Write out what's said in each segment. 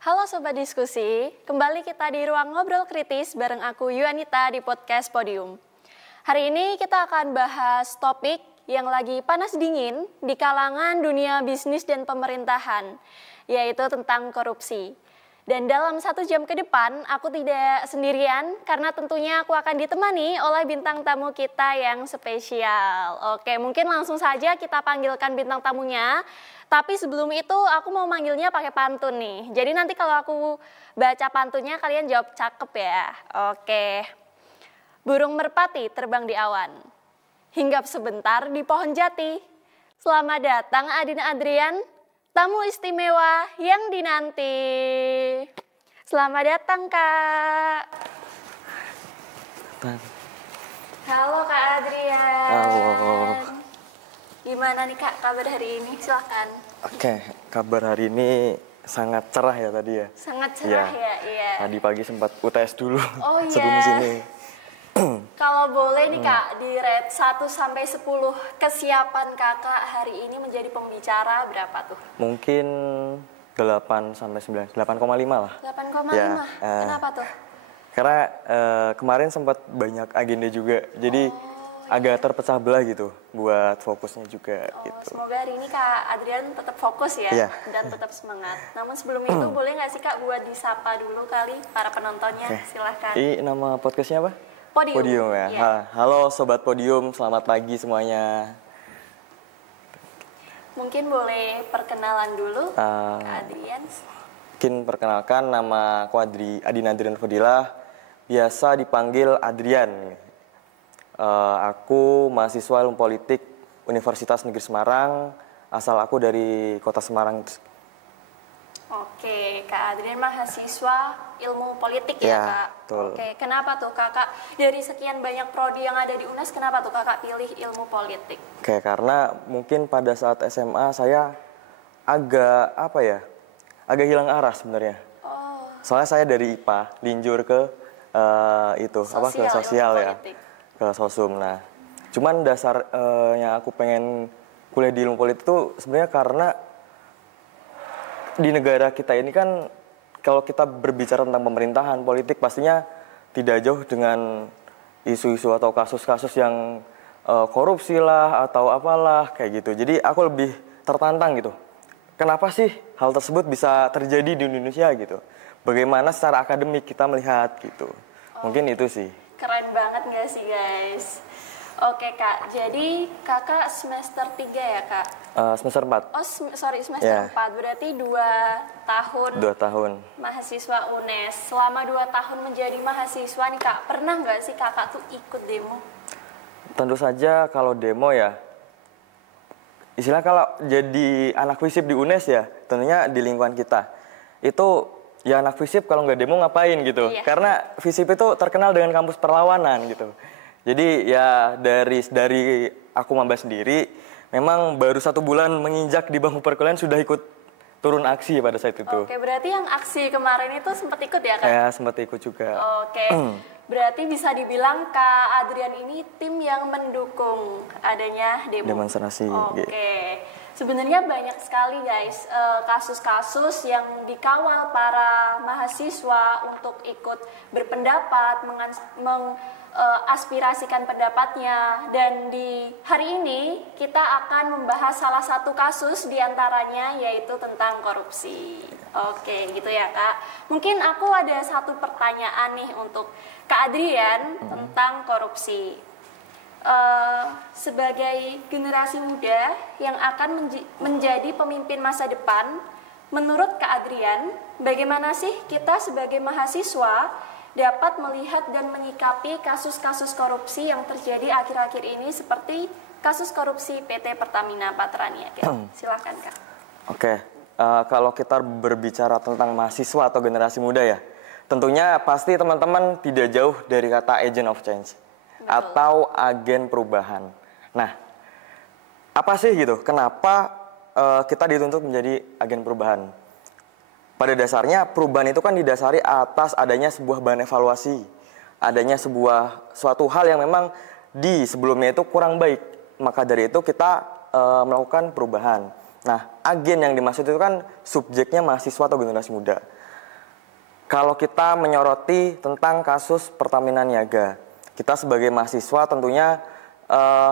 Halo Sobat Diskusi, kembali kita di Ruang Ngobrol Kritis bareng aku Yuanita di podcast Podium. Hari ini kita akan bahas topik yang lagi panas dingin di kalangan dunia bisnis dan pemerintahan, yaitu tentang korupsi. Dan dalam 1 jam ke depan, aku tidak sendirian karena tentunya aku akan ditemani oleh bintang tamu kita yang spesial. Oke, mungkin langsung saja kita panggilkan bintang tamunya. Tapi sebelum itu aku mau manggilnya pakai pantun nih. Jadi nanti kalau aku baca pantunnya kalian jawab cakep ya. Oke. Burung merpati terbang di awan, hinggap sebentar di pohon jati. Selamat datang Adina Adrian, tamu istimewa yang dinanti. Selamat datang Kak. Halo Kak Adrian. Halo. Gimana nih Kak kabar hari ini? Silakan. Oke, kabar hari ini sangat cerah ya tadi ya. Sangat cerah ya, iya. Tadi pagi sempat UTS dulu Oh iya. sebelum sini. Kalau boleh nih Kak, di rate 1 sampai 10 kesiapan Kakak hari ini menjadi pembicara berapa tuh? Mungkin 8 sampai 9, 8,5 lah. 8,5. Ya, Kenapa tuh? Karena kemarin sempat banyak agenda juga, jadi agak terpecah belah gitu buat fokusnya juga gitu. Semoga hari ini Kak Adrian tetap fokus ya, Iya. dan tetap semangat. Namun sebelum itu boleh nggak sih Kak buat disapa dulu kali para penontonnya? Oke. Silahkan. Ini nama podcastnya apa? Podium. ya. Iya. Halo Sobat Podium, selamat pagi semuanya. Mungkin boleh perkenalan dulu Kak Adrian. Mungkin perkenalkan, nama aku Adina Adrian Fadilah, biasa dipanggil Adrian. Aku mahasiswa ilmu politik Universitas Negeri Semarang, asal aku dari kota Semarang. Oke, Kak Adrian mahasiswa ilmu politik ya, Ya, Kak? betul. Oke, kenapa tuh Kakak dari sekian banyak prodi yang ada di UNES, kenapa tuh Kakak pilih ilmu politik? Oke, karena mungkin pada saat SMA saya agak hilang arah sebenarnya. Oh, Soalnya saya dari IPA linjur ke ke sosial ilmu ya, politik. ke sosum. Nah, cuman dasarnya aku pengen kuliah di ilmu politik itu sebenarnya karena di negara kita ini kan kalau kita berbicara tentang pemerintahan politik pastinya tidak jauh dengan isu-isu atau kasus-kasus yang korupsi lah atau apalah kayak gitu. Jadi aku lebih tertantang gitu. Kenapa sih hal tersebut bisa terjadi di Indonesia gitu? Bagaimana secara akademik kita melihat gitu. Mungkin itu sih. Keren banget nggak sih guys? Oke Kak, jadi Kakak semester 3 ya Kak? Semester 4. Oh semester Ya. 4, berarti 2 tahun 2 tahun. mahasiswa UNES. Selama 2 tahun menjadi mahasiswa nih Kak, pernah nggak sih Kakak tuh ikut demo? Tentu saja kalau demo ya, istilah kalau jadi anak FISIP di UNES ya, tentunya di lingkungan kita. Itu ya anak FISIP kalau nggak demo ngapain gitu. Iya. Karena FISIP itu terkenal dengan kampus perlawanan gitu. Jadi ya dari aku maba sendiri, memang baru 1 bulan menginjak di bangku perkuliahan sudah ikut turun aksi pada saat itu. Oke, berarti yang aksi kemarin itu sempat ikut ya Kak? Ya sempat ikut juga. Oke, berarti bisa dibilang Kak Adrian ini tim yang mendukung adanya demo. Demonstrasi. Oke, sebenarnya banyak sekali guys kasus-kasus yang dikawal para mahasiswa untuk ikut berpendapat, mengaspirasikan pendapatnya. Dan di hari ini kita akan membahas salah satu kasus diantaranya yaitu tentang korupsi. Oke, gitu ya Kak. Mungkin aku ada satu pertanyaan nih untuk Kak Adrian tentang korupsi. Sebagai generasi muda yang akan menjadi pemimpin masa depan, menurut Kak Adrian, bagaimana sih kita sebagai mahasiswa dapat melihat dan menyikapi kasus-kasus korupsi yang terjadi akhir-akhir ini seperti kasus korupsi PT Pertamina Patraniaga? Silakan Kak. Oke. Kalau kita berbicara tentang mahasiswa atau generasi muda ya, tentunya pasti teman-teman tidak jauh dari kata agent of change. Betul. Atau agen perubahan. Nah, apa sih gitu? Kenapa kita dituntut menjadi agen perubahan? Pada dasarnya perubahan itu kan didasari atas adanya sebuah bahan evaluasi, adanya suatu hal yang memang di sebelumnya itu kurang baik. Maka dari itu kita melakukan perubahan. Nah, agen yang dimaksud itu kan subjeknya mahasiswa atau generasi muda. kalau kita menyoroti tentang kasus Pertamina Niaga. Kita sebagai mahasiswa tentunya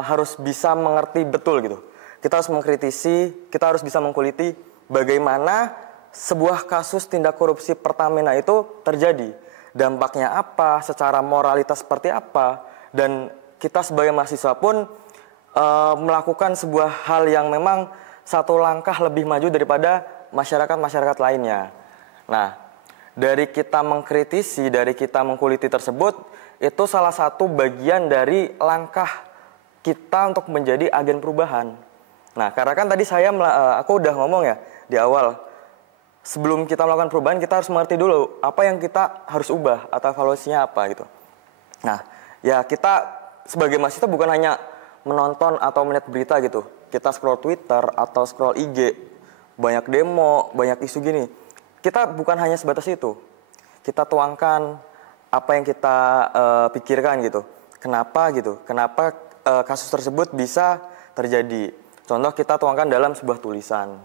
harus bisa mengerti betul gitu. Kita harus mengkritisi, kita harus bisa mengkuliti bagaimana sebuah kasus tindak korupsi Pertamina itu terjadi. Dampaknya apa, secara moralitas seperti apa, dan kita sebagai mahasiswa pun melakukan sebuah hal yang memang satu langkah lebih maju daripada masyarakat-masyarakat lainnya. Nah, dari kita mengkritisi, dari kita mengkuliti tersebut, itu salah satu bagian dari langkah kita untuk menjadi agen perubahan. Nah, karena kan tadi aku udah ngomong ya di awal, sebelum kita melakukan perubahan, kita harus mengerti dulu apa yang kita harus ubah atau evaluasinya apa gitu. Nah, ya kita sebagai mahasiswa bukan hanya menonton atau melihat berita gitu. Kita scroll Twitter atau scroll IG, banyak demo, banyak isu gini. Kita bukan hanya sebatas itu. Kita tuangkan apa yang kita pikirkan gitu. Kenapa gitu? Kenapa kasus tersebut bisa terjadi? Contoh kita tuangkan dalam sebuah tulisan.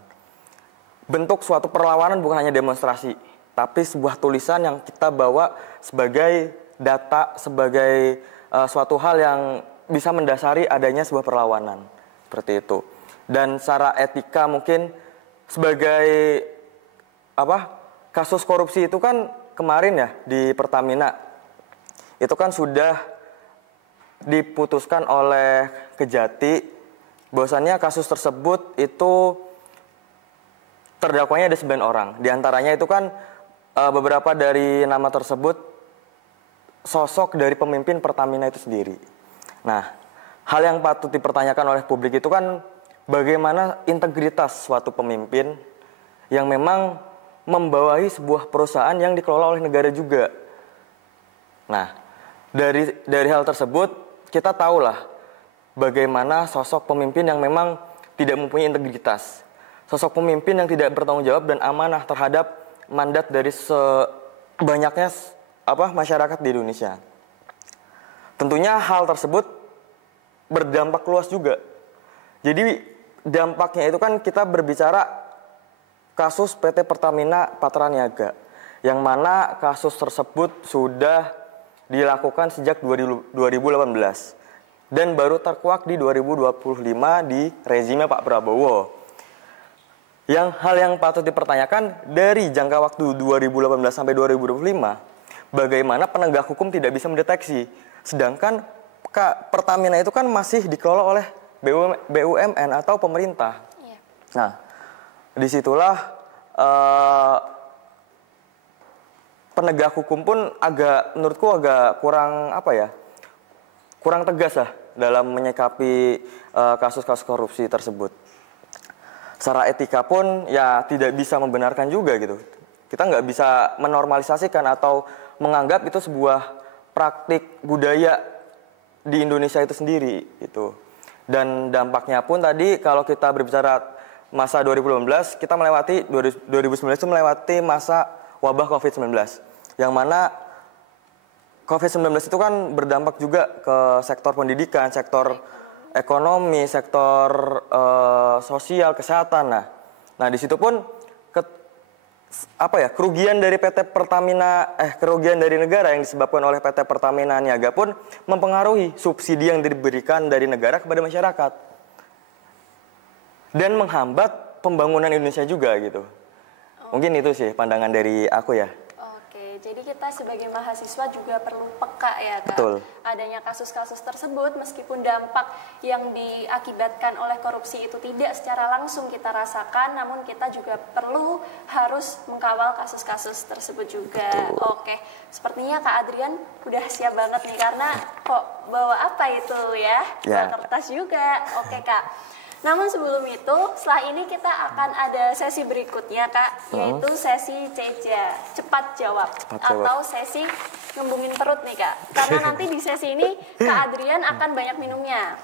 Bentuk suatu perlawanan bukan hanya demonstrasi, tapi sebuah tulisan yang kita bawa sebagai data, sebagai suatu hal yang bisa mendasari adanya sebuah perlawanan. Seperti itu. Dan secara etika mungkin sebagai kasus korupsi itu kan kemarin ya di Pertamina. Itu kan sudah diputuskan oleh Kejati bahwasannya kasus tersebut itu terdakwanya ada 9 orang. Di antaranya itu kan beberapa dari nama tersebut sosok dari pemimpin Pertamina itu sendiri. Nah, hal yang patut dipertanyakan oleh publik itu kan bagaimana integritas suatu pemimpin yang memang membawahi sebuah perusahaan yang dikelola oleh negara juga. Nah, dari hal tersebut kita tahulah bagaimana sosok pemimpin yang memang tidak mempunyai integritas. Sosok pemimpin yang tidak bertanggung jawab dan amanah terhadap mandat dari sebanyaknya masyarakat di Indonesia. Tentunya hal tersebut berdampak luas juga. Jadi dampaknya itu kan kita berbicara kasus PT Pertamina Patraniaga, yang mana kasus tersebut sudah dilakukan sejak 2018 dan baru terkuak di 2025 di rezimnya Pak Prabowo. Hal yang patut dipertanyakan dari jangka waktu 2018 sampai 2025, bagaimana penegak hukum tidak bisa mendeteksi. Sedangkan Pertamina itu kan masih dikelola oleh BUMN atau pemerintah. Iya. Nah, disitulah penegak hukum pun menurutku agak kurang tegas lah dalam menyikapi kasus-kasus korupsi tersebut. Secara etika pun ya tidak bisa membenarkan juga gitu. Kita nggak bisa menormalisasikan atau menganggap itu sebuah praktik budaya di Indonesia itu sendiri gitu. Dan dampaknya pun tadi kalau kita berbicara masa 2018, kita melewati 2019 itu melewati masa wabah COVID-19. Yang mana COVID-19 itu kan berdampak juga ke sektor pendidikan, sektor ekonomi, sektor sosial, kesehatan. Nah di situ pun kerugian dari PT Pertamina, kerugian dari negara yang disebabkan oleh PT Pertamina Niaga pun mempengaruhi subsidi yang diberikan dari negara kepada masyarakat dan menghambat pembangunan Indonesia juga gitu. Mungkin itu sih pandangan dari aku ya. Oke, jadi kita sebagai mahasiswa juga perlu peka ya Kak. Betul. Adanya kasus-kasus tersebut meskipun dampak yang diakibatkan oleh korupsi itu tidak secara langsung kita rasakan, namun kita juga harus mengkawal kasus-kasus tersebut juga. Betul. Oke, sepertinya Kak Adrian udah siap banget nih karena kok bawa apa itu ya? Bawa kertas juga. Oke Kak. Namun sebelum itu, setelah ini kita akan ada sesi berikutnya Kak, yaitu sesi Ceja, cepat jawab, atau sesi ngembungin perut nih Kak. Karena nanti di sesi ini Kak Adrian akan banyak minumnya.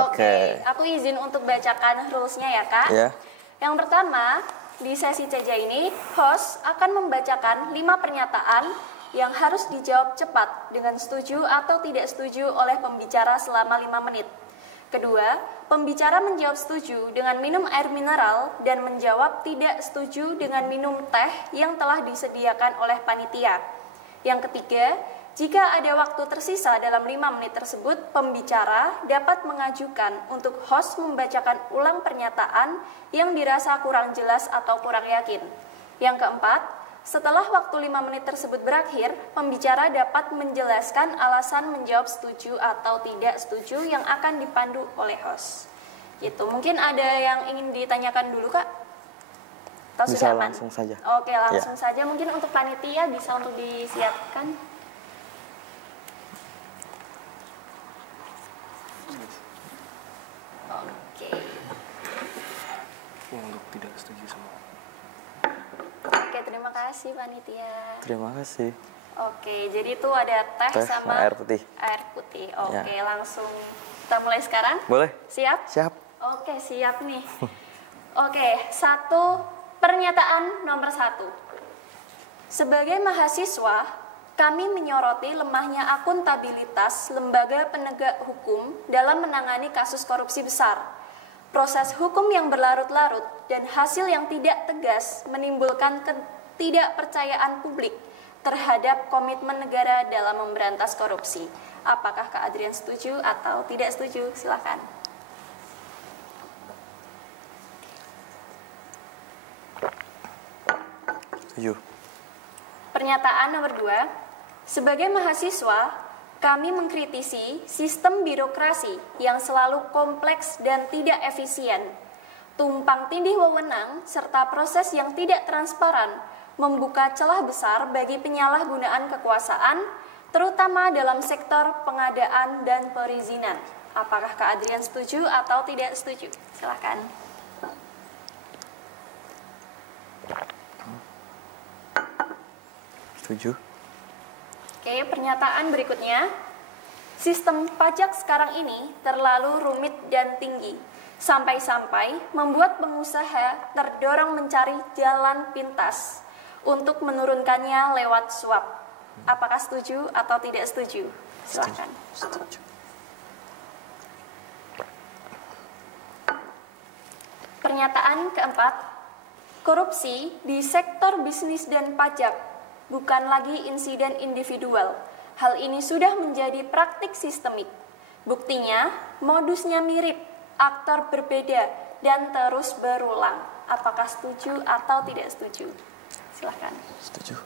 Oke, aku izin untuk bacakan rules-nya ya Kak. Yeah. Yang pertama, di sesi Ceja ini, host akan membacakan 5 pernyataan yang harus dijawab cepat dengan setuju atau tidak setuju oleh pembicara selama 5 menit. Kedua, pembicara menjawab setuju dengan minum air mineral dan menjawab tidak setuju dengan minum teh yang telah disediakan oleh panitia. Yang ketiga, jika ada waktu tersisa dalam 5 menit tersebut, pembicara dapat mengajukan untuk host membacakan ulang pernyataan yang dirasa kurang jelas atau kurang yakin. Yang keempat, setelah waktu 5 menit tersebut berakhir, pembicara dapat menjelaskan alasan menjawab setuju atau tidak setuju yang akan dipandu oleh host. Gitu. Mungkin ada yang ingin ditanyakan dulu, Kak? Atau Bisa sudah aman? langsung saja. Oke, langsung saja. Mungkin untuk panitia bisa untuk disiapkan. Oke. Untuk tidak setuju semua. Oke, terima kasih panitia. Terima kasih. Oke, jadi itu ada teh sama air putih. Air putih. Oke, Ya. langsung kita mulai sekarang. Boleh? Siap? Siap. Oke, siap nih. Oke, pernyataan nomor 1. Sebagai mahasiswa, kami menyoroti lemahnya akuntabilitas lembaga penegak hukum dalam menangani kasus korupsi besar. Proses hukum yang berlarut-larut dan hasil yang tidak tegas menimbulkan ketidakpercayaan publik terhadap komitmen negara dalam memberantas korupsi. Apakah Kak Adrian setuju atau tidak setuju? Silakan. Setuju. Pernyataan nomor 2. Sebagai mahasiswa, kami mengkritisi sistem birokrasi yang selalu kompleks dan tidak efisien. Tumpang tindih wewenang serta proses yang tidak transparan membuka celah besar bagi penyalahgunaan kekuasaan, terutama dalam sektor pengadaan dan perizinan. Apakah Kak Adrian setuju atau tidak setuju? Silakan. Setuju. Oke, pernyataan berikutnya. Sistem pajak sekarang ini terlalu rumit dan tinggi, sampai-sampai membuat pengusaha terdorong mencari jalan pintas untuk menurunkannya lewat suap. Apakah setuju atau tidak setuju? Silakan. Setuju. Pernyataan keempat. Korupsi di sektor bisnis dan pajak bukan lagi insiden individual. Hal ini sudah menjadi praktik sistemik. Buktinya, modusnya mirip, aktor berbeda, dan terus berulang. Apakah setuju atau tidak setuju? Silakan. Setuju.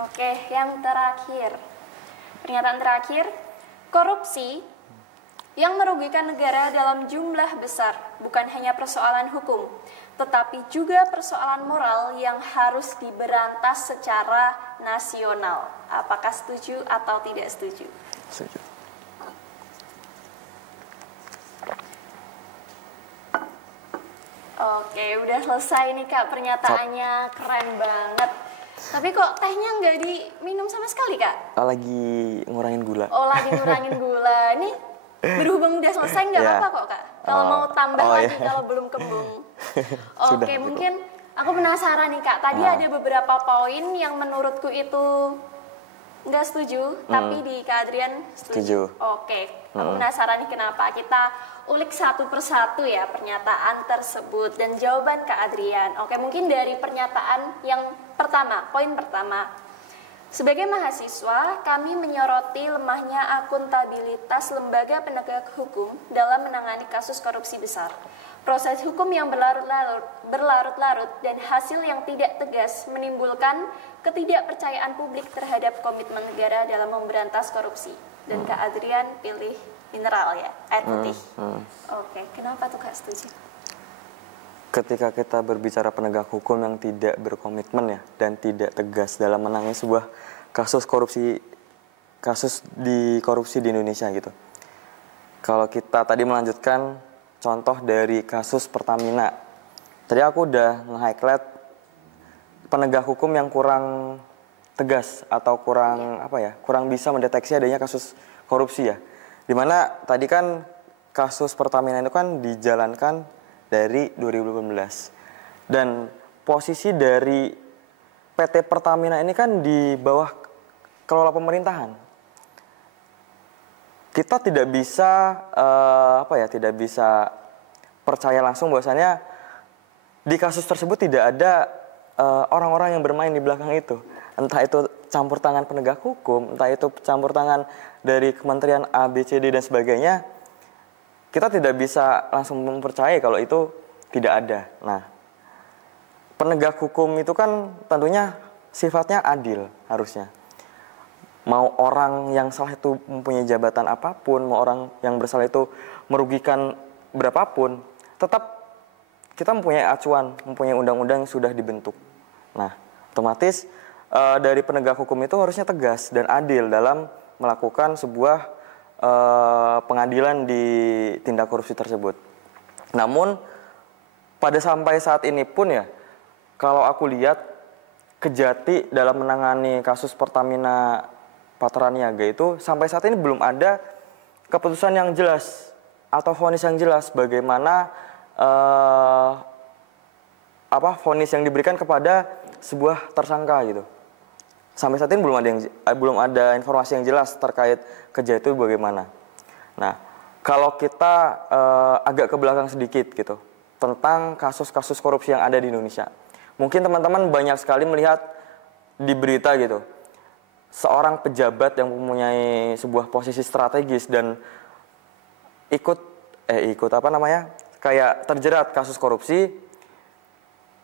Oke, yang terakhir. Pernyataan terakhir, korupsi yang merugikan negara dalam jumlah besar bukan hanya persoalan hukum, tetapi juga persoalan moral yang harus diberantas secara nasional. Apakah setuju atau tidak setuju? Setuju. Oke, udah selesai nih Kak pernyataannya, keren banget. Tapi kok tehnya nggak diminum sama sekali Kak? Lagi ngurangin gula. Oh, lagi ngurangin gula. Nih, berhubung udah selesai nggak Ya. apa-apa kok Kak. Kalau mau tambah Oh, lagi iya. kalau belum kembung. Sudah, Oke, cukup. mungkin aku penasaran nih Kak. Tadi ada beberapa poin yang menurutku itu nggak setuju, tapi di Kak Adrian setuju. Setuju. Oke, aku penasaran nih kenapa. Kita ulik satu persatu ya pernyataan tersebut dan jawaban Kak Adrian. Oke, mungkin dari pernyataan yang pertama, poin pertama. Sebagai mahasiswa, kami menyoroti lemahnya akuntabilitas lembaga penegak hukum dalam menangani kasus korupsi besar. Proses hukum yang berlarut-larut dan hasil yang tidak tegas menimbulkan ketidakpercayaan publik terhadap komitmen negara dalam memberantas korupsi. Dan Kak Adrian pilih mineral ya, air putih. Oke, kenapa tuh Kak setuju? Ketika kita berbicara penegak hukum yang tidak berkomitmen ya dan tidak tegas dalam menangani sebuah kasus korupsi di Indonesia gitu. Kalau kita tadi melanjutkan contoh dari kasus Pertamina. Tadi aku udah nge-highlight penegak hukum yang kurang tegas atau kurang bisa mendeteksi adanya kasus korupsi ya. Dimana tadi kan kasus Pertamina itu kan dijalankan dari 2018 dan posisi dari PT Pertamina ini kan di bawah kelola pemerintahan. kita tidak bisa tidak bisa percaya langsung bahwasanya di kasus tersebut tidak ada orang-orang yang bermain di belakang itu. Entah itu campur tangan penegak hukum, entah itu campur tangan dari Kementerian A, B, C, D dan sebagainya. Kita tidak bisa langsung mempercayai kalau itu tidak ada. Nah, penegak hukum itu kan tentunya sifatnya adil harusnya. Mau orang yang salah itu mempunyai jabatan apapun, mau orang yang bersalah itu merugikan berapapun, tetap kita mempunyai acuan, mempunyai undang-undang yang sudah dibentuk. Nah, otomatis dari penegak hukum itu harusnya tegas dan adil dalam melakukan sebuah pengadilan di tindak korupsi tersebut. Namun, pada sampai saat ini pun ya, kalau aku lihat Kejati dalam menangani kasus Pertamina Patraniaga itu sampai saat ini belum ada keputusan yang jelas atau vonis yang jelas bagaimana vonis yang diberikan kepada sebuah tersangka gitu. Sampai saat ini belum ada informasi yang jelas terkait Kejati itu bagaimana. Nah, kalau kita agak ke belakang sedikit gitu tentang kasus-kasus korupsi yang ada di Indonesia. Mungkin teman-teman banyak sekali melihat di berita gitu. Seorang pejabat yang mempunyai sebuah posisi strategis dan kayak terjerat kasus korupsi,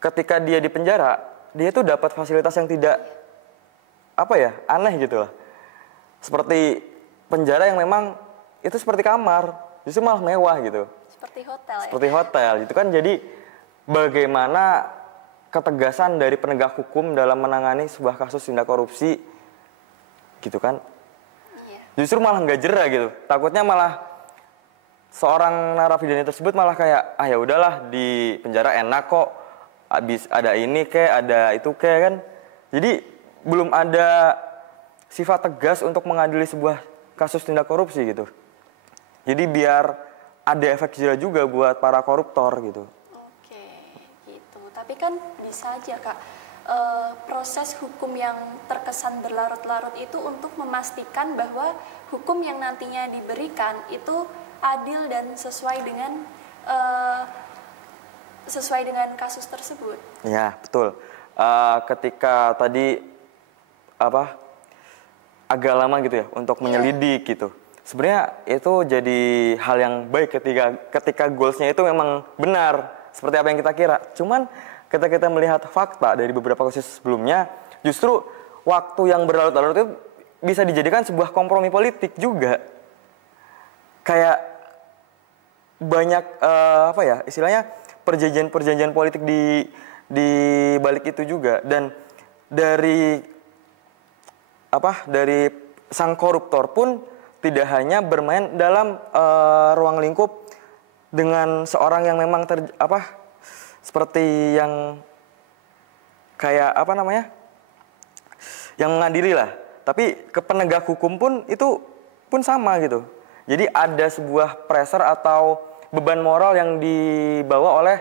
ketika dia di penjara, dia tuh dapat fasilitas yang tidak aneh gitu lah. Seperti penjara yang memang itu seperti kamar, justru malah mewah gitu. Seperti hotel. Seperti hotel gitu kan. Jadi bagaimana ketegasan dari penegak hukum dalam menangani sebuah kasus tindak korupsi gitu kan? Iya. Justru malah nggak jera gitu. Takutnya malah seorang narapidana tersebut malah kayak ya udahlah di penjara enak kok, habis ada ini ada itu kan. Jadi belum ada sifat tegas untuk mengadili sebuah kasus tindak korupsi gitu. Jadi biar ada efek jera juga buat para koruptor gitu. Oke, gitu. Tapi kan bisa aja Kak, proses hukum yang terkesan berlarut-larut itu untuk memastikan bahwa hukum yang nantinya diberikan itu adil dan sesuai dengan kasus tersebut. Ya, betul. Ketika tadi agak lama gitu ya untuk menyelidik gitu. Sebenarnya itu jadi hal yang baik ketika goalsnya itu memang benar seperti apa yang kita kira. Cuman ketika kita melihat fakta dari beberapa kasus sebelumnya, justru waktu yang berlarut-larut itu bisa dijadikan sebuah kompromi politik juga. Kayak banyak istilahnya perjanjian-perjanjian politik di balik itu juga. Dan dari sang koruptor pun tidak hanya bermain dalam ruang lingkup dengan seorang yang memang seperti yang kayak yang mengadili lah, tapi ke penegak hukum pun itu pun sama gitu. Jadi ada sebuah pressure atau beban moral yang dibawa oleh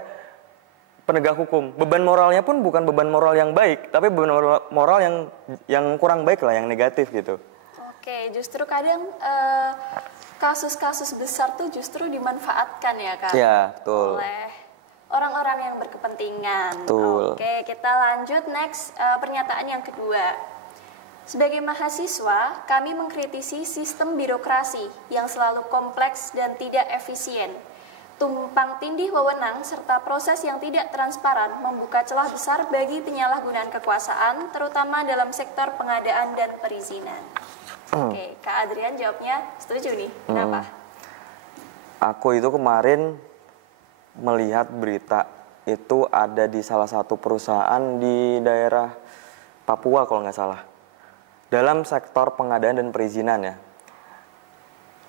penegak hukum. Beban moralnya pun bukan beban moral yang baik, tapi beban moral yang kurang baik lah, yang negatif gitu. Oke, justru kadang kasus-kasus besar tuh justru dimanfaatkan ya Kak? Ya, betul. Oleh orang-orang yang berkepentingan. Betul. Oke, kita lanjut next pernyataan yang kedua. Sebagai mahasiswa, kami mengkritisi sistem birokrasi yang selalu kompleks dan tidak efisien. Tumpang tindih wewenang serta proses yang tidak transparan membuka celah besar bagi penyalahgunaan kekuasaan, terutama dalam sektor pengadaan dan perizinan. Oke, Kak Adrian jawabnya setuju nih. Kenapa? Aku itu kemarin melihat berita itu ada di salah satu perusahaan di daerah Papua kalau nggak salah. Dalam sektor pengadaan dan perizinan ya.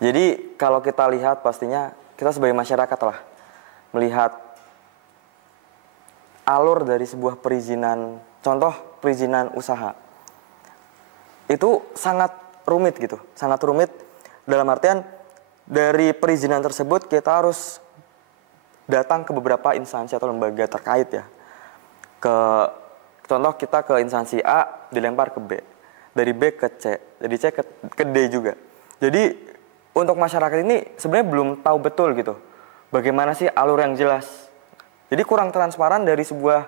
Jadi kalau kita lihat pastinya kita sebagai masyarakat lah melihat alur dari sebuah perizinan, contoh perizinan usaha. Itu sangat rumit gitu, sangat rumit dalam artian dari perizinan tersebut kita harus datang ke beberapa instansi atau lembaga terkait ya. Contoh kita ke instansi A dilempar ke B. Dari B ke C, dari C ke D juga. Jadi untuk masyarakat ini sebenarnya belum tahu betul gitu bagaimana sih alur yang jelas. Jadi kurang transparan dari sebuah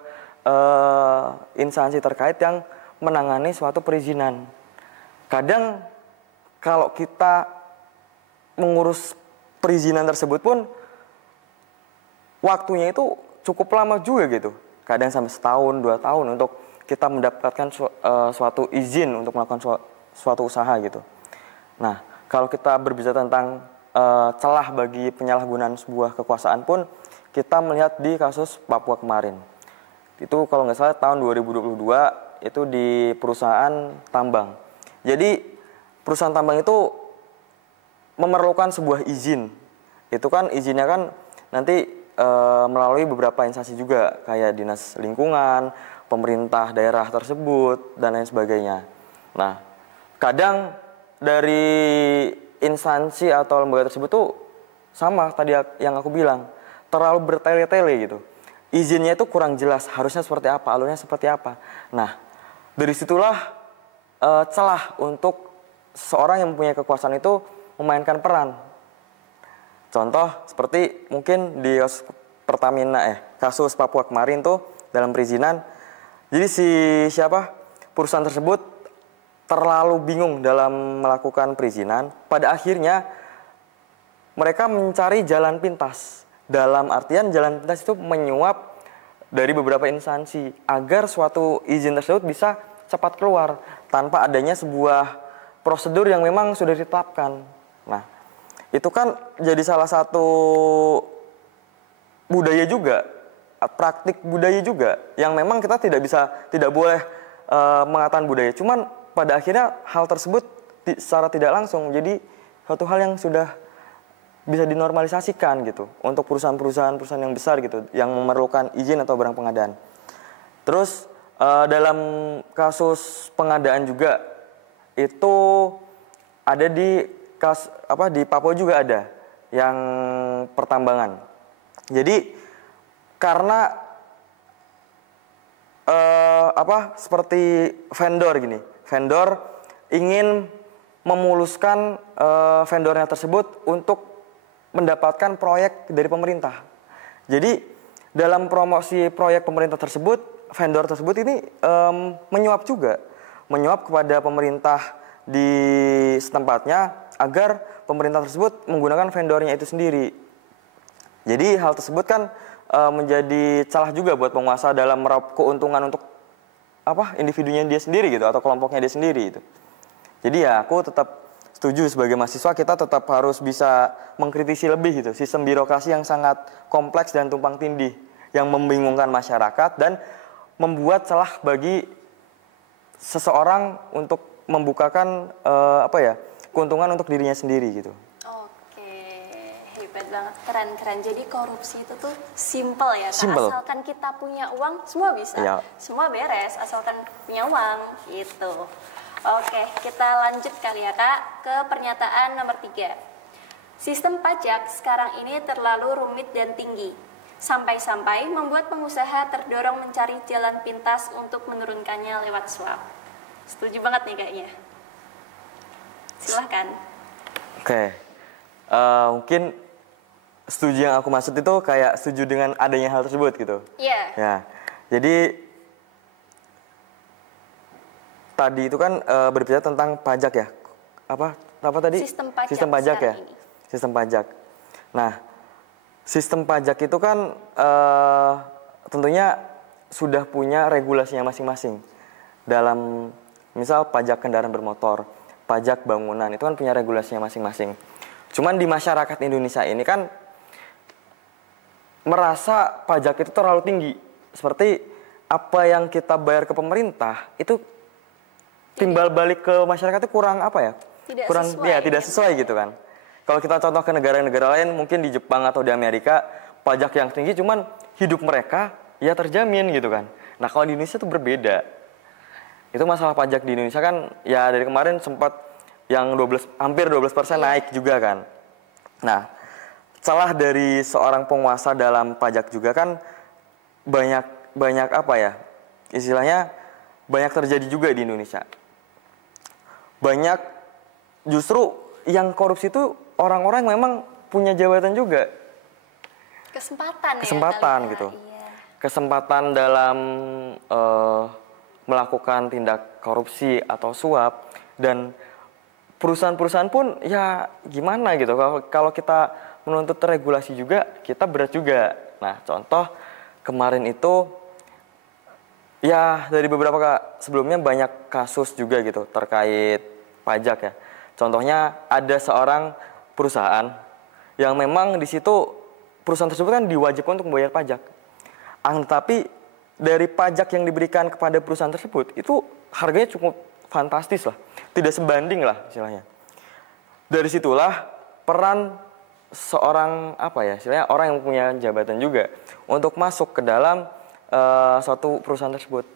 instansi terkait yang menangani suatu perizinan. Kadang kalau kita mengurus perizinan tersebut pun waktunya itu cukup lama juga gitu. Kadang sampai setahun, 2 tahun untuk kita mendapatkan suatu izin untuk melakukan suatu usaha gitu. Nah, kalau kita berbicara tentang celah bagi penyalahgunaan sebuah kekuasaan pun kita melihat di kasus Papua kemarin. Itu kalau nggak salah tahun 2022 itu di perusahaan tambang. Jadi perusahaan tambang itu memerlukan sebuah izin. Itu kan izinnya kan nanti melalui beberapa instansi juga kayak dinas lingkungan, pemerintah daerah tersebut dan lain sebagainya. Nah, kadang dari instansi atau lembaga tersebut tuh sama tadi yang aku bilang, terlalu bertele-tele gitu. Izinnya itu kurang jelas, harusnya seperti apa, alurnya seperti apa. Nah, dari situlah celah untuk seseorang yang mempunyai kekuasaan itu memainkan peran. Contoh seperti mungkin di kasus Pertamina kasus Papua kemarin tuh dalam perizinan. Jadi perusahaan tersebut terlalu bingung dalam melakukan perizinan. Pada akhirnya mereka mencari jalan pintas. Dalam artian jalan pintas itu menyuap dari beberapa instansi agar suatu izin tersebut bisa cepat keluar tanpa adanya sebuah prosedur yang memang sudah ditetapkan. Nah, itu kan jadi salah satu budaya juga, praktik budaya juga yang memang kita tidak boleh mengatakan budaya. Cuman pada akhirnya hal tersebut secara tidak langsung jadi suatu hal yang sudah bisa dinormalisasikan gitu untuk perusahaan yang besar gitu yang memerlukan izin atau barang pengadaan. Terus dalam kasus pengadaan juga itu ada di Papua juga ada yang pertambangan. Jadi karena seperti vendor ingin memuluskan vendornya tersebut untuk mendapatkan proyek dari pemerintah. Jadi dalam promosi proyek pemerintah tersebut, vendor tersebut ini menyuap kepada pemerintah di setempatnya agar pemerintah tersebut menggunakan vendornya itu sendiri. Jadi hal tersebut kan menjadi celah juga buat penguasa dalam meraup keuntungan untuk individunya dia sendiri gitu atau kelompoknya dia sendiri gitu. Jadi ya aku tetap setuju sebagai mahasiswa kita tetap harus bisa mengkritisi lebih gitu sistem birokrasi yang sangat kompleks dan tumpang tindih yang membingungkan masyarakat dan membuat celah bagi seseorang untuk membukakan keuntungan untuk dirinya sendiri gitu. Oke, hebat banget, keren. Jadi korupsi itu tuh simple ya, simple. Asalkan kita punya uang semua bisa, ya. Semua beres asalkan punya uang gitu. Oke, kita lanjut kali ya Kak ke pernyataan nomor 3. Sistem pajak sekarang ini terlalu rumit dan tinggi, sampai-sampai membuat pengusaha terdorong mencari jalan pintas untuk menurunkannya lewat suap. Setuju banget nih kayaknya. Silahkan. Oke, mungkin setuju yang aku maksud itu kayak setuju dengan adanya hal tersebut gitu. Iya. Ya, jadi tadi itu kan berbicara tentang pajak ya. Apa tadi? Sistem pajak ya. Ini. Sistem pajak. Nah, sistem pajak itu kan tentunya sudah punya regulasinya masing-masing. Dalam misal pajak kendaraan bermotor, pajak bangunan itu kan punya regulasinya masing-masing. Cuman di masyarakat Indonesia ini kan merasa pajak itu terlalu tinggi. Seperti apa yang kita bayar ke pemerintah itu timbal balik ke masyarakat itu kurang tidak sesuai gitu kan. Kalau kita contoh ke negara-negara lain mungkin di Jepang atau di Amerika pajak yang tinggi cuman hidup mereka ya terjamin gitu kan. Nah, kalau di Indonesia itu berbeda. Itu masalah pajak di Indonesia kan ya dari kemarin sempat yang hampir 12% naik juga kan. Nah, celah dari seorang penguasa dalam pajak juga kan banyak istilahnya banyak terjadi juga di Indonesia. Banyak justru yang korupsi itu orang-orang yang memang punya jabatan juga. Kesempatan ya, gitu. Iya. Kesempatan dalam melakukan tindak korupsi atau suap, dan perusahaan-perusahaan pun ya gimana gitu. Kalau kita menuntut regulasi juga, kita berat juga. Nah, contoh kemarin itu ya dari beberapa sebelumnya banyak kasus juga gitu terkait pajak ya. Contohnya ada seorang perusahaan yang memang di situ perusahaan tersebut kan diwajibkan untuk membayar pajak. Tetapi dari pajak yang diberikan kepada perusahaan tersebut itu harganya cukup fantastis lah, tidak sebanding lah istilahnya. Dari situlah peran seorang istilahnya orang yang punya jabatan juga untuk masuk ke dalam suatu perusahaan tersebut.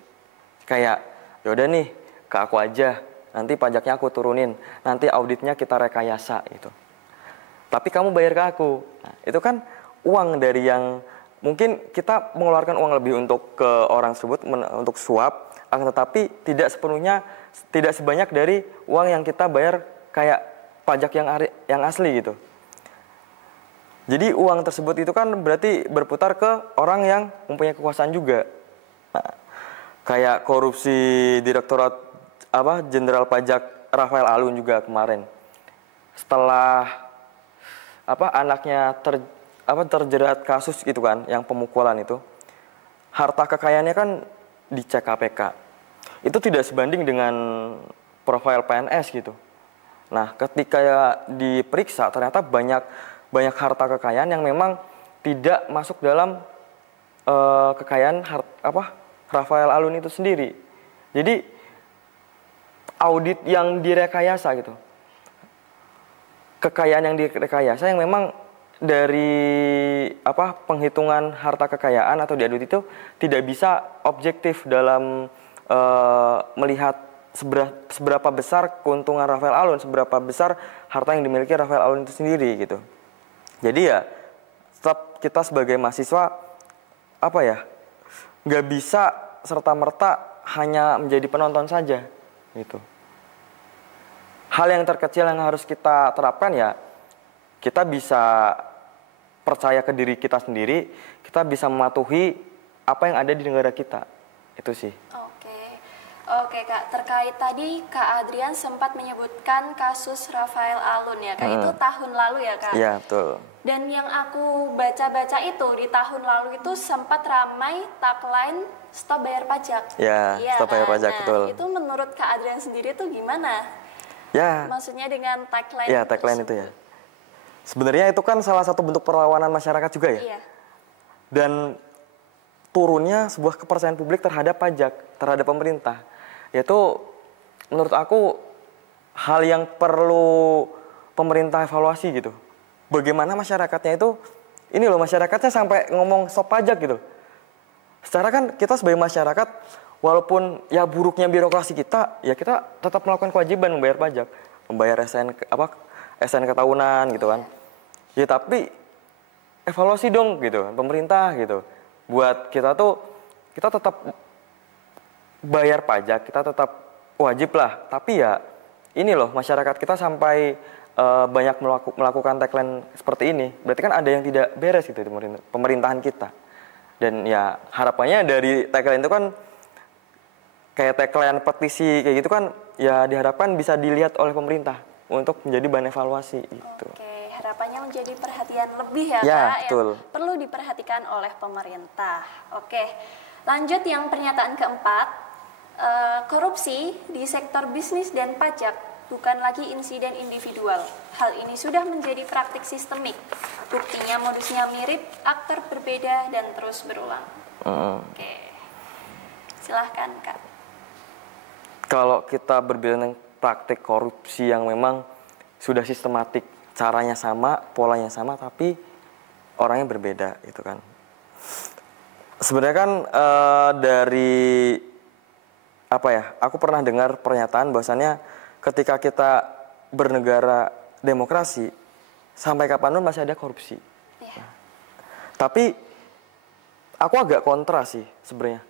Kayak yaudah nih ke aku aja, nanti pajaknya aku turunin, nanti auditnya kita rekayasa gitu. Tapi kamu bayar ke aku. Nah, itu kan uang dari yang mungkin kita mengeluarkan uang lebih untuk ke orang tersebut untuk suap, akan tetapi tidak sepenuhnya, tidak sebanyak dari uang yang kita bayar kayak pajak yang asli gitu. Jadi uang tersebut itu kan berarti berputar ke orang yang mempunyai kekuasaan juga. Nah, kayak korupsi Direktorat Jenderal Pajak Rafael Alun juga kemarin. Setelah anaknya terjerat kasus gitu kan, yang pemukulan itu, harta kekayaannya kan dicek KPK. Itu tidak sebanding dengan profil PNS gitu. Nah, ketika diperiksa ternyata banyak harta kekayaan yang memang tidak masuk dalam kekayaan Rafael Alun itu sendiri. Jadi audit yang direkayasa gitu. Kekayaan yang direkayasa yang memang dari penghitungan harta kekayaan atau di audit itu tidak bisa objektif dalam melihat seberapa besar keuntungan Rafael Alun, seberapa besar harta yang dimiliki Rafael Alun itu sendiri gitu. Jadi ya tetap kita sebagai mahasiswa nggak bisa serta-merta hanya menjadi penonton saja gitu. Hal yang terkecil yang harus kita terapkan ya, kita bisa percaya ke diri kita sendiri, kita bisa mematuhi apa yang ada di negara kita. Itu sih. Oke Kak, terkait tadi Kak Adrian sempat menyebutkan kasus Rafael Alun ya Kak, itu tahun lalu ya Kak? Iya, betul. Dan yang aku baca-baca itu di tahun lalu itu sempat ramai tagline stop bayar pajak. Ya, stop bayar pajak, betul. Itu menurut Kak Adrian sendiri itu gimana? Ya. Maksudnya dengan tagline ya, tagline itu ya. Sebenarnya itu kan salah satu bentuk perlawanan masyarakat juga ya. Iya. Dan turunnya sebuah kepercayaan publik terhadap pajak, terhadap pemerintah. Yaitu menurut aku hal yang perlu pemerintah evaluasi gitu. Bagaimana masyarakatnya itu, ini loh masyarakatnya sampai ngomong stop pajak gitu. Secara kan kita sebagai masyarakat, walaupun ya buruknya birokrasi kita, ya kita tetap melakukan kewajiban membayar pajak, membayar SNK tahunan gitu kan. Ya tapi evaluasi dong gitu, pemerintah gitu. Buat kita tuh, kita tetap bayar pajak, kita tetap wajib lah. Tapi ya ini loh masyarakat kita sampai banyak melakukan tagline seperti ini. Berarti kan ada yang tidak beres gitu di pemerintahan kita. Dan ya harapannya dari tagline itu kan kayak tagline petisi kayak gitu kan ya diharapkan bisa dilihat oleh pemerintah untuk menjadi bahan evaluasi gitu. Oke, harapannya menjadi perhatian lebih ya Kak, betul. Yang perlu diperhatikan oleh pemerintah. Oke, lanjut yang pernyataan keempat. Korupsi di sektor bisnis dan pajak bukan lagi insiden individual. Hal ini sudah menjadi praktik sistemik. Buktinya modusnya mirip, aktor berbeda, dan terus berulang. Oke, silahkan Kak. Kalau kita berbicara tentang praktik korupsi yang memang sudah sistematik, caranya sama, polanya sama, tapi orangnya berbeda gitu kan. Sebenarnya kan dari aku pernah dengar pernyataan bahwasannya ketika kita bernegara demokrasi, sampai kapanpun masih ada korupsi. Yeah. Tapi aku agak kontra sih sebenarnya,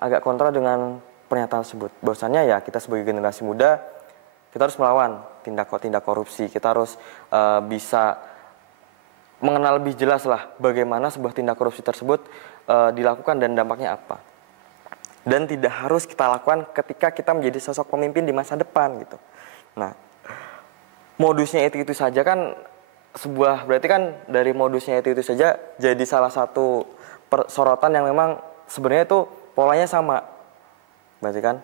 agak kontra dengan pernyataan tersebut. Bahwasannya ya kita sebagai generasi muda, kita harus melawan tindak korupsi. Kita harus bisa mengenal lebih jelas lah bagaimana sebuah tindak korupsi tersebut dilakukan dan dampaknya apa. Dan tidak harus kita lakukan ketika kita menjadi sosok pemimpin di masa depan gitu. Nah, modusnya itu saja kan berarti kan dari modusnya itu saja jadi salah satu sorotan yang memang sebenarnya itu polanya sama. Berarti kan.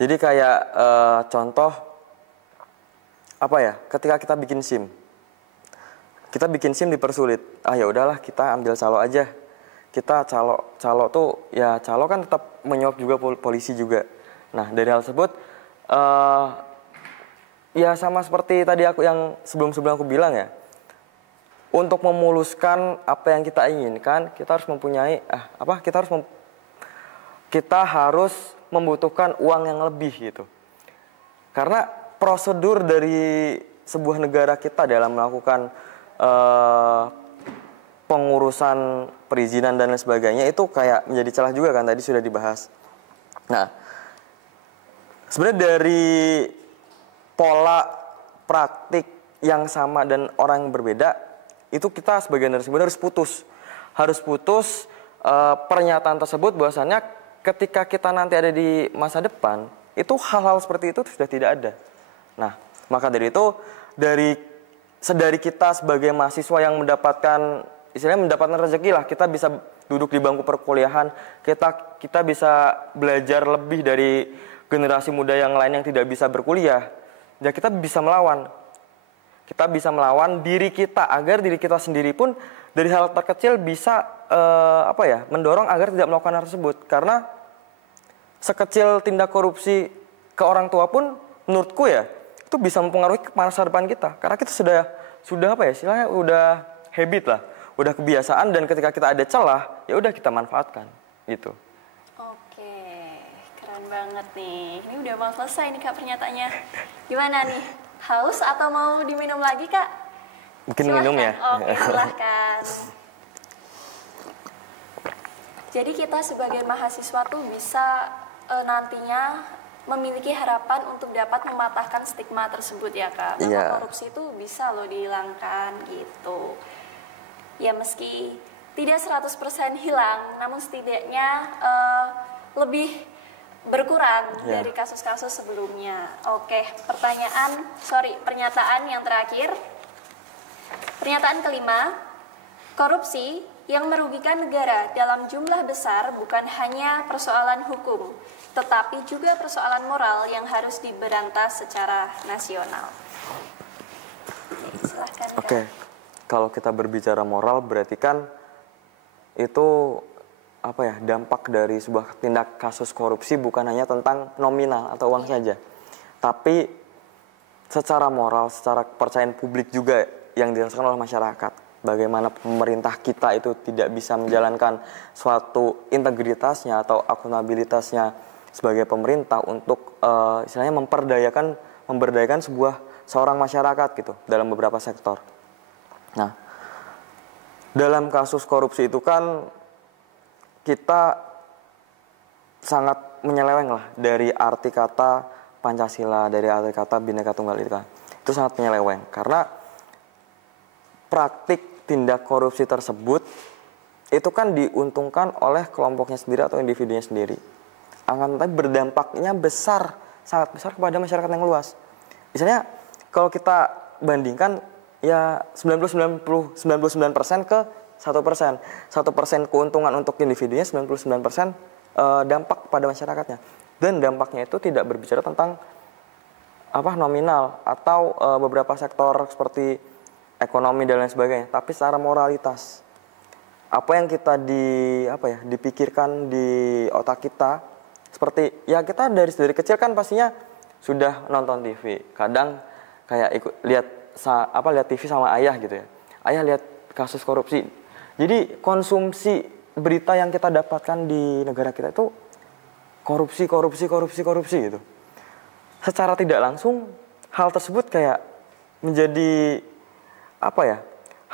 Jadi kayak contoh apa ya? Ketika kita bikin SIM. Kita bikin SIM dipersulit. Ya udahlah kita ambil calo aja. Kita calo tuh ya calo kan tetap menyuap juga polisi juga. Nah, dari hal tersebut ya sama seperti tadi aku yang sebelum aku bilang ya. Untuk memuluskan apa yang kita inginkan, kita harus mempunyai kita harus membutuhkan uang yang lebih gitu. Karena prosedur dari sebuah negara kita dalam melakukan pengurusan perizinan dan lain sebagainya itu kayak menjadi celah juga kan, tadi sudah dibahas. Nah, sebenarnya dari pola praktik yang sama dan orang yang berbeda itu kita sebagai narasumber harus putus pernyataan tersebut bahwasannya ketika kita nanti ada di masa depan itu hal-hal seperti itu sudah tidak ada. Nah, maka dari itu sedari kita sebagai mahasiswa yang mendapatkan rezeki lah, kita bisa duduk di bangku perkuliahan, kita bisa belajar lebih dari generasi muda yang lain yang tidak bisa berkuliah. Ya kita bisa melawan. Kita bisa melawan diri kita agar diri kita sendiri pun dari hal terkecil bisa mendorong agar tidak melakukan hal tersebut. Karena sekecil tindak korupsi ke orang tua pun menurutku ya itu bisa mempengaruhi masa depan kita. Karena kita sudah istilahnya udah habit lah, udah kebiasaan, dan ketika kita ada celah ya udah kita manfaatkan gitu. Oke, keren banget nih. Ini udah mau selesai nih Kak pernyataannya. Gimana nih? Haus atau mau diminum lagi Kak? Mungkin silahkan. Minum ya. Oke, silahkan. Jadi kita sebagai mahasiswa tuh bisa nantinya memiliki harapan untuk dapat mematahkan stigma tersebut ya Kak. Bahwa korupsi itu bisa loh dihilangkan gitu. Ya meski tidak 100% hilang, namun setidaknya lebih berkurang dari kasus-kasus sebelumnya. Oke, pernyataan yang terakhir. Pernyataan kelima, korupsi yang merugikan negara dalam jumlah besar bukan hanya persoalan hukum, tetapi juga persoalan moral yang harus diberantas secara nasional. Silahkan. Oke, kalau kita berbicara moral berarti kan itu dampak dari sebuah tindak kasus korupsi bukan hanya tentang nominal atau uang saja, tapi secara moral, secara kepercayaan publik juga yang dirasakan oleh masyarakat. Bagaimana pemerintah kita itu tidak bisa menjalankan suatu integritasnya atau akuntabilitasnya sebagai pemerintah untuk istilahnya memberdayakan seorang masyarakat gitu dalam beberapa sektor. Nah, dalam kasus korupsi itu kan kita sangat menyeleweng lah dari arti kata Pancasila, dari arti kata Bhinneka Tunggal Ika. Itu sangat menyeleweng karena praktik tindak korupsi tersebut itu kan diuntungkan oleh kelompoknya sendiri atau individunya sendiri. Akan tetapi berdampaknya sangat besar kepada masyarakat yang luas. Misalnya kalau kita bandingkan ya 99% ke 1%. 1% keuntungan untuk individunya, 99% dampak pada masyarakatnya. Dan dampaknya itu tidak berbicara tentang nominal atau beberapa sektor seperti ekonomi dan lain sebagainya, tapi secara moralitas. Apa yang kita dipikirkan di otak kita, seperti ya kita dari kecil kan pastinya sudah nonton TV. Kadang kayak lihat TV sama ayah gitu ya. Ayah lihat kasus korupsi. Jadi konsumsi berita yang kita dapatkan di negara kita itu korupsi gitu. Secara tidak langsung hal tersebut kayak menjadi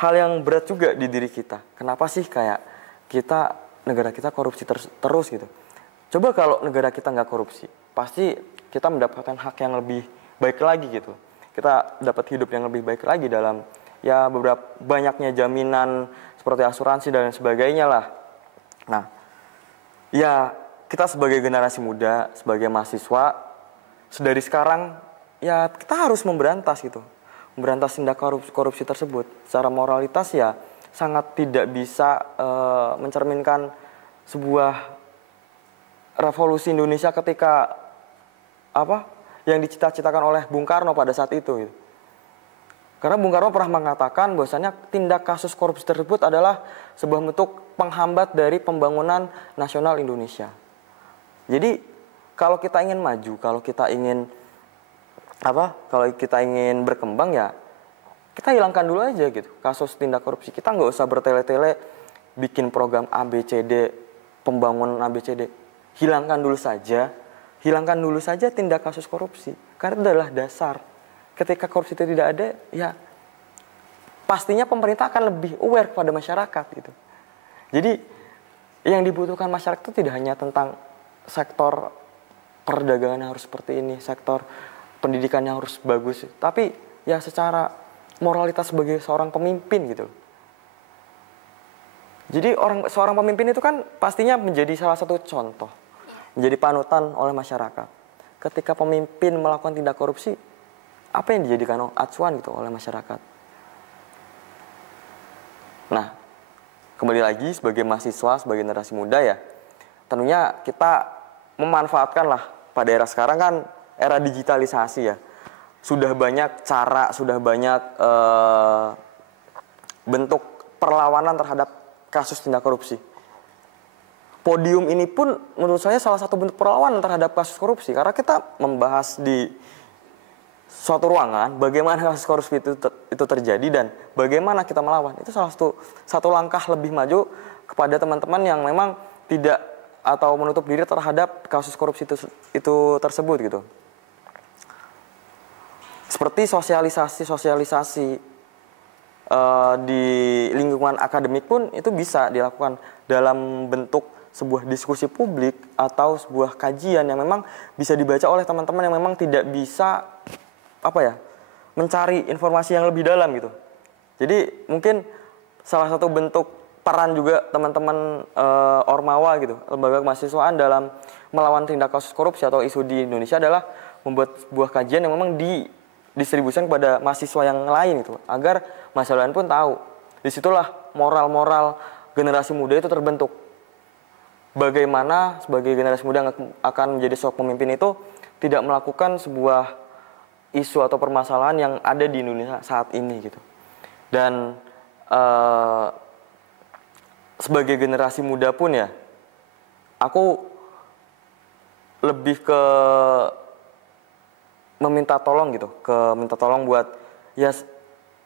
hal yang berat juga di diri kita. Kenapa sih kayak negara kita korupsi terus gitu. Coba kalau negara kita nggak korupsi, pasti kita mendapatkan hak yang lebih baik lagi gitu. Kita dapat hidup yang lebih baik lagi dalam ya beberapa banyaknya jaminan seperti asuransi dan lain sebagainya lah. Nah, ya kita sebagai generasi muda, sebagai mahasiswa, sedari sekarang ya kita harus memberantas gitu. Memberantas tindak korupsi tersebut. Secara moralitas ya sangat tidak bisa mencerminkan sebuah revolusi Indonesia ketika yang dicita-citakan oleh Bung Karno pada saat itu gitu. Karena Bung Karno pernah mengatakan bahwasanya tindak kasus korupsi tersebut adalah sebuah bentuk penghambat dari pembangunan nasional Indonesia. Jadi kalau kita ingin maju, kalau kita ingin berkembang ya kita hilangkan dulu aja gitu kasus tindak korupsi. Kita nggak usah bertele-tele bikin program ABCD, pembangunan ABCD. Hilangkan dulu saja tindak kasus korupsi. Karena itu adalah dasar. Ketika korupsi itu tidak ada, ya pastinya pemerintah akan lebih aware kepada masyarakat gitu. Jadi yang dibutuhkan masyarakat itu tidak hanya tentang sektor perdagangan yang harus seperti ini, sektor pendidikan yang harus bagus, tapi ya secara moralitas sebagai seorang pemimpin gitu. Jadi seorang pemimpin itu kan pastinya menjadi salah satu contoh, menjadi panutan oleh masyarakat. Ketika pemimpin melakukan tindak korupsi, apa yang dijadikan acuan gitu oleh masyarakat. Nah, kembali lagi sebagai mahasiswa, sebagai generasi muda ya, tentunya kita memanfaatkan lah pada era sekarang kan era digitalisasi ya. Sudah banyak cara, sudah banyak bentuk perlawanan terhadap kasus tindak korupsi. Podium ini pun menurut saya salah satu bentuk perlawanan terhadap kasus korupsi karena kita membahas di suatu ruangan bagaimana kasus korupsi itu terjadi dan bagaimana kita melawan. Itu salah satu langkah lebih maju kepada teman-teman yang memang tidak atau menutup diri terhadap kasus korupsi itu tersebut gitu. Seperti sosialisasi di lingkungan akademik pun itu bisa dilakukan dalam bentuk sebuah diskusi publik atau sebuah kajian yang memang bisa dibaca oleh teman-teman yang memang tidak bisa mencari informasi yang lebih dalam gitu. Jadi mungkin salah satu bentuk peran juga teman-teman Ormawa gitu, lembaga kemahasiswaan dalam melawan tindak kasus korupsi atau isu di Indonesia adalah membuat sebuah kajian yang memang didistribusikan kepada mahasiswa yang lain gitu, agar mahasiswa lain pun tahu. Disitulah moral-moral generasi muda itu terbentuk. Bagaimana sebagai generasi muda yang akan menjadi sosok pemimpin itu tidak melakukan sebuah isu atau permasalahan yang ada di Indonesia saat ini gitu. Dan sebagai generasi muda pun ya, aku lebih ke minta tolong buat ya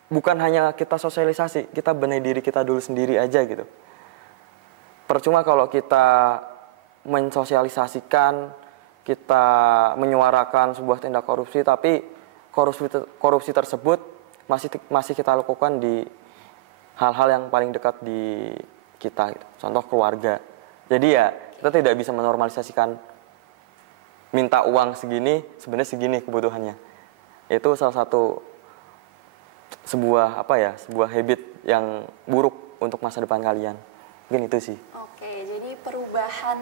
bukan hanya kita sosialisasi, kita benahi diri kita dulu sendiri aja gitu. Percuma kalau kita mensosialisasikan, kita menyuarakan sebuah tindak korupsi, tapi korupsi tersebut masih kita lakukan di hal-hal yang paling dekat di kita gitu. Contoh keluarga. Jadi ya kita tidak bisa menormalisasikan minta uang segini, sebenarnya segini kebutuhannya. Itu salah satu sebuah habit yang buruk untuk masa depan kalian. Mungkin itu sih. Oke, jadi perubahan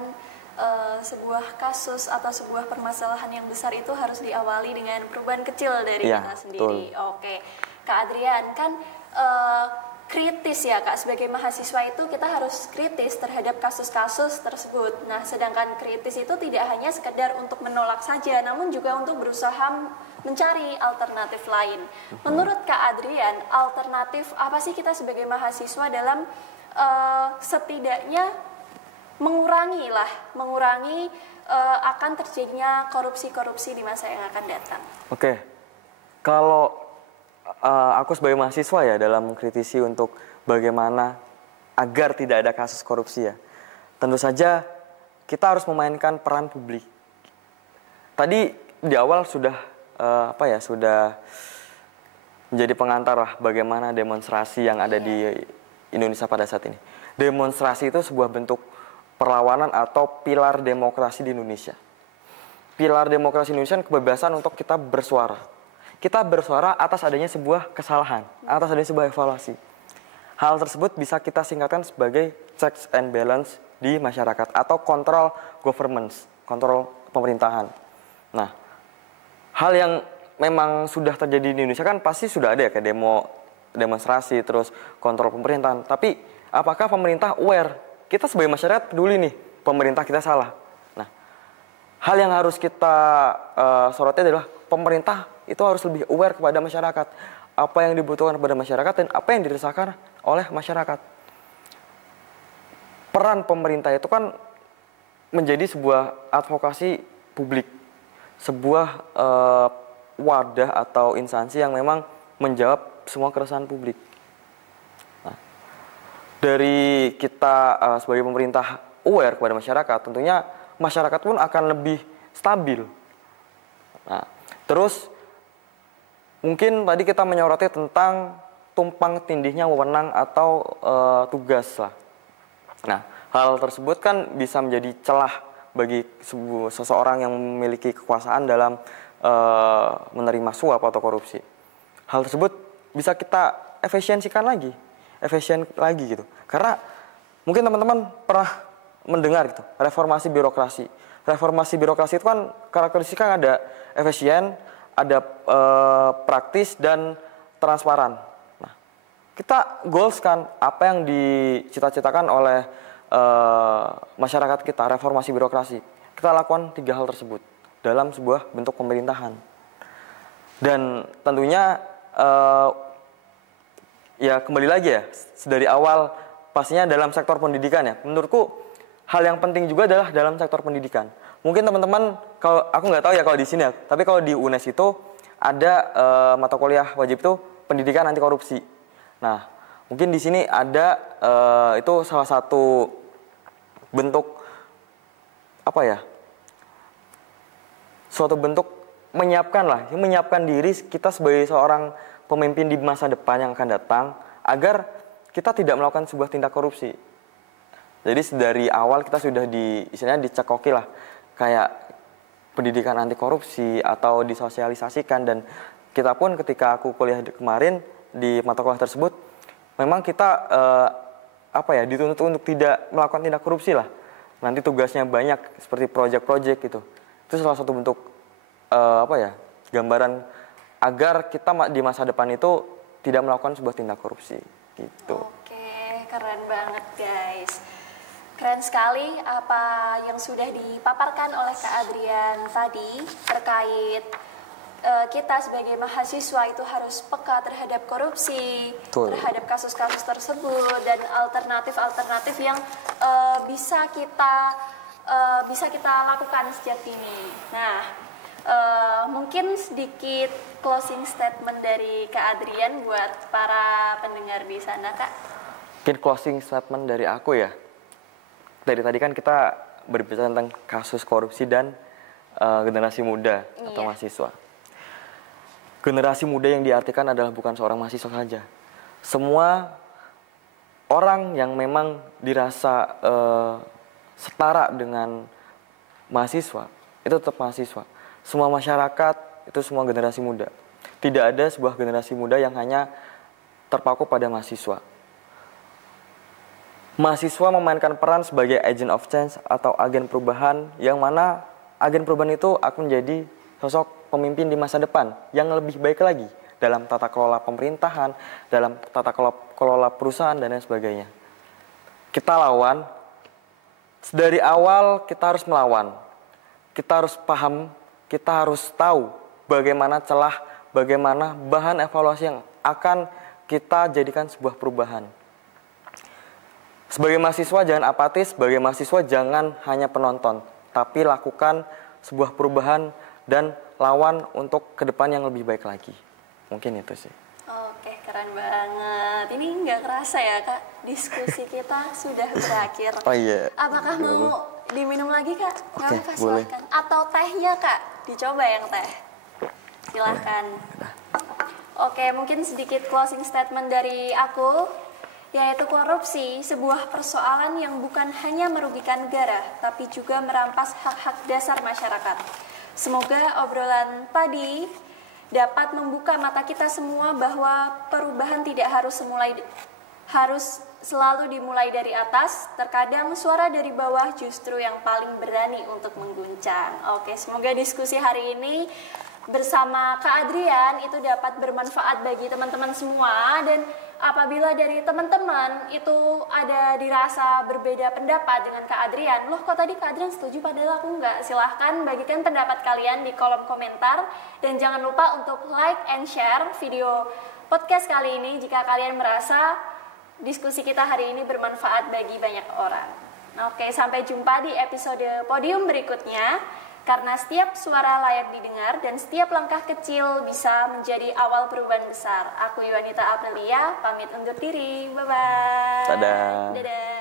sebuah kasus atau sebuah permasalahan yang besar itu harus diawali dengan perubahan kecil dari kita sendiri. Betul. Oke, Kak Adrian, kan kritis ya Kak, sebagai mahasiswa itu kita harus kritis terhadap kasus-kasus tersebut. Nah, sedangkan kritis itu tidak hanya sekedar untuk menolak saja, namun juga untuk berusaha mencari alternatif lain. Menurut Kak Adrian, alternatif apa sih kita sebagai mahasiswa dalam setidaknya mengurangi akan terjadinya korupsi-korupsi di masa yang akan datang? Oke, kalau aku sebagai mahasiswa ya dalam mengkritisi untuk bagaimana agar tidak ada kasus korupsi ya, tentu saja kita harus memainkan peran publik. Tadi di awal sudah menjadi pengantar lah bagaimana demonstrasi yang ada di Indonesia pada saat ini. Demonstrasi itu sebuah bentuk perlawanan atau pilar demokrasi di Indonesia. pilar demokrasi Indonesia kan kebebasan untuk kita bersuara. Kita bersuara atas adanya sebuah kesalahan, atas adanya sebuah evaluasi. Hal tersebut bisa kita singkatkan sebagai checks and balance di masyarakat atau kontrol governance, kontrol pemerintahan. Nah, hal yang memang sudah terjadi di Indonesia kan pasti sudah ada ya, kayak demonstrasi, terus kontrol pemerintahan. Tapi apakah pemerintah aware? Kita sebagai masyarakat peduli nih, pemerintah kita salah. Nah, hal yang harus kita soroti adalah pemerintah itu harus lebih aware kepada masyarakat. Apa yang dibutuhkan kepada masyarakat dan apa yang dirasakan oleh masyarakat. Peran pemerintah itu kan menjadi sebuah advokasi publik, sebuah wadah atau instansi yang memang menjawab semua keresahan publik. Nah, dari kita sebagai pemerintah aware kepada masyarakat, tentunya masyarakat pun akan lebih stabil. Nah, terus mungkin tadi kita menyoroti tentang tumpang tindihnya wewenang atau tugas lah. Nah, hal tersebut kan bisa menjadi celah bagi seseorang yang memiliki kekuasaan dalam menerima suap atau korupsi. Hal tersebut bisa kita efisien lagi gitu. Karena mungkin teman-teman pernah mendengar gitu, reformasi birokrasi. Reformasi birokrasi itu kan karakteristiknya ada efisien, ada praktis dan transparan. Nah, kita goalskan apa yang dicita-citakan oleh masyarakat kita, reformasi birokrasi. Kita lakukan 3 hal tersebut dalam sebuah bentuk pemerintahan. Dan tentunya ya kembali lagi ya, dari awal pastinya dalam sektor pendidikan ya. Menurutku hal yang penting juga adalah dalam sektor pendidikan. Mungkin teman-teman, kalau aku nggak tahu ya kalau di sini ya, tapi kalau di UNES itu ada mata kuliah wajib itu pendidikan anti korupsi. Nah, mungkin di sini ada itu salah satu bentuk apa ya? Suatu bentuk menyiapkan diri kita sebagai seorang pemimpin di masa depan yang akan datang agar kita tidak melakukan sebuah tindak korupsi. Jadi dari awal kita sudah istilahnya dicekoki lah kayak pendidikan anti korupsi atau disosialisasikan, dan kita pun ketika aku kuliah kemarin di mata kuliah tersebut memang kita dituntut untuk tidak melakukan tindak korupsi lah. Nanti tugasnya banyak seperti project-project gitu. Itu salah satu bentuk gambaran agar kita di masa depan itu tidak melakukan sebuah tindak korupsi gitu. Oke, keren banget guys. Keren sekali apa yang sudah dipaparkan oleh Kak Adrian tadi terkait kita sebagai mahasiswa itu harus peka terhadap korupsi, betul, terhadap kasus-kasus tersebut dan alternatif-alternatif yang bisa kita lakukan sejak dini. Nah, mungkin sedikit closing statement dari Kak Adrian buat para pendengar di sana, Kak. Mungkin closing statement dari aku ya. Dari tadi kan kita berbicara tentang kasus korupsi dan generasi muda atau mahasiswa. Generasi muda yang diartikan adalah bukan seorang mahasiswa saja. Semua orang yang memang dirasa setara dengan mahasiswa, itu tetap mahasiswa. Semua masyarakat itu semua generasi muda. Tidak ada sebuah generasi muda yang hanya terpaku pada mahasiswa. Mahasiswa memainkan peran sebagai agent of change atau agen perubahan, yang mana agen perubahan itu akan menjadi sosok pemimpin di masa depan yang lebih baik lagi dalam tata kelola pemerintahan, dalam tata kelola perusahaan dan lain sebagainya. Kita lawan, dari awal kita harus melawan. Kita harus paham, kita harus tahu bagaimana celah, bagaimana bahan evaluasi yang akan kita jadikan sebuah perubahan. Sebagai mahasiswa jangan apatis, sebagai mahasiswa jangan hanya penonton, tapi lakukan sebuah perubahan dan lawan untuk ke depan yang lebih baik lagi. Mungkin itu sih. Oke, keren banget. Ini nggak kerasa ya Kak, diskusi kita sudah berakhir. Oh iya. Apakah mau diminum lagi Kak? Oke, boleh. Silahkan. Atau tehnya Kak, dicoba yang teh. Silahkan. Oke, mungkin sedikit closing statement dari aku, yaitu korupsi sebuah persoalan yang bukan hanya merugikan negara, tapi juga merampas hak-hak dasar masyarakat. Semoga obrolan tadi dapat membuka mata kita semua bahwa perubahan tidak harus selalu dimulai dari atas. Terkadang suara dari bawah justru yang paling berani untuk mengguncang. Oke, semoga diskusi hari ini bersama Kak Adrian itu dapat bermanfaat bagi teman-teman semua. Dan apabila dari teman-teman itu ada dirasa berbeda pendapat dengan Kak Adrian, loh kok tadi Kak Adrian setuju padahal aku enggak, silahkan bagikan pendapat kalian di kolom komentar. Dan jangan lupa untuk like and share video podcast kali ini jika kalian merasa diskusi kita hari ini bermanfaat bagi banyak orang. Oke, sampai jumpa di episode podium berikutnya. Karena setiap suara layak didengar dan setiap langkah kecil bisa menjadi awal perubahan besar. Aku Yuanita Aprilia, pamit undur diri. Bye-bye. Dadah. Dadah.